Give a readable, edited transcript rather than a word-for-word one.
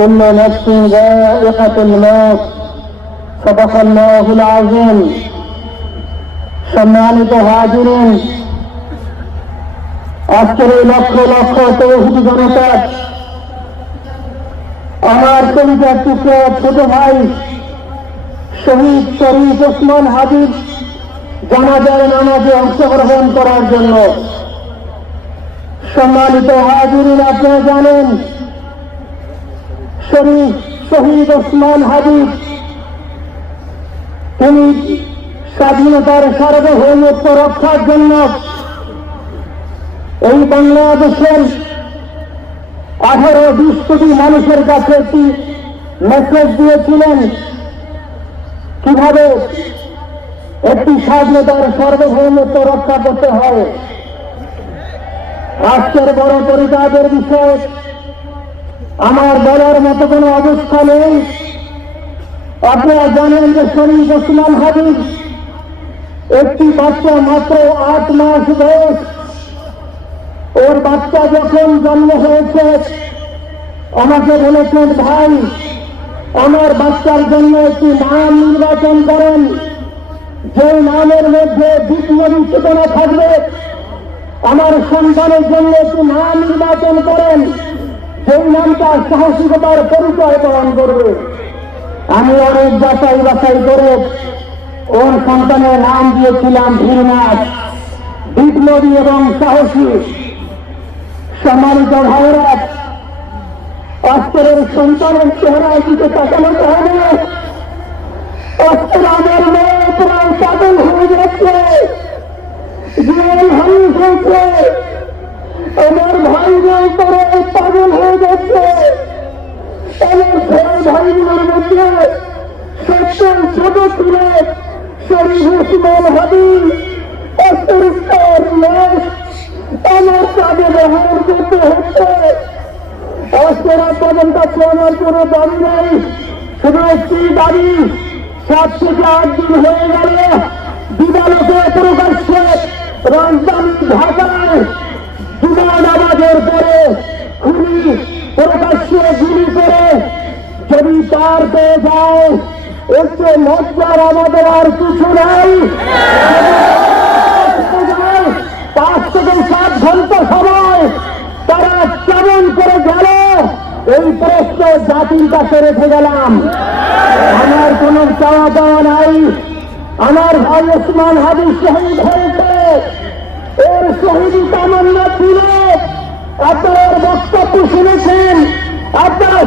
كل نفس ذائقة الموت صدق الله العظيم। সম্মানিত হাজিরিন, আজকের এই লক্ষ লক্ষ তৌহিদি জনতা, আমার কবিতার টুকরো ছোট ভাই শহীদ শরীফ ওসমান হাবিব জানাজার নামাজে অংশগ্রহণ করার জন্য। সম্মানিত হাজিরিন, আপনারা জানেন শহীদ ওসমান হাবিব তিনি স্বাধীনতার সার্বভৌমত্ব রক্ষার জন্য এই বাংলাদেশের 18-20 কোটি মানুষের কাছে একটি মেসেজ দিয়েছিলেন কিভাবে একটি স্বাধীনতার সার্বভৌমত্ব রক্ষা করতে হয়। আজকের বড় পরিতাপের বিষয়, আমার বলার মতো কোনো অবস্থা নেই। আপনারা জানেন যে শরীফ ওসমান হাবিব একটি বাচ্চা, মাত্র 8 মাস বয়স। ওর বাচ্চা যখন জন্ম হয়েছে আমাকে বলেছেন, ভাই আমার বাচ্চার জন্য একটি নাম নির্বাচন করেন, যে নামের মধ্যে বিপ্লবী চেতনা থাকবে। আমার সন্তানের জন্য একটি নাম নির্বাচন করেন, সেই নামটা সাহসিকতার পরিচয় বহন করবে। আমি অনেক বাছাই বাছাই করে ওর সন্তানের নাম দিয়েছিলাম ভীরনাথ, বিপ্লবী এবং সাহসী। সম্মানিত ভাইরা, আজকের সন্তানের চেহারার দিকে তাকানোতে হবে। আজকের আমার মেয়ে প্রায় পাগল হয়ে যাচ্ছে, জীবন হারিয়ে ফেলছে। আমার ভাই বোন করে পাগল হয়ে যাচ্ছে। আমার ভাইগুলোর মধ্যে সত্তর ছোট ছিল শরীফ ওসমান হাবিব অস্ত্রস্থার লাশ আমার কাজে ব্যবহার করতে হচ্ছে। আজকের আপনাদের কাছে আমার কোনো দাবি নেই, শুধু একটি দাবি। 7 থেকে 8 দিন হয়ে গেল দিবালোকে প্রকাশ্যে রাজধানী ঢাকায় জুমা নামাজের পরে খুনি প্রকাশ্যে গুলি করে যদি তার পেয়ে যায়, একটু লজ্জার আমাদের আর কিছু নাই। 5 থেকে 7 ঘন্টা সময় তারা কেমন করে গেল, এই প্রশ্ন জাতির কাছে রেখে গেলাম। আমার কোন চাওয়া পাওয়া নাই। আমার ভাই ওসমান হাবিব শহীদ হয়েছে, এর শহীদি তামান্না ছিল। আপনার বক্তব্য শুনেছেন, আপনারা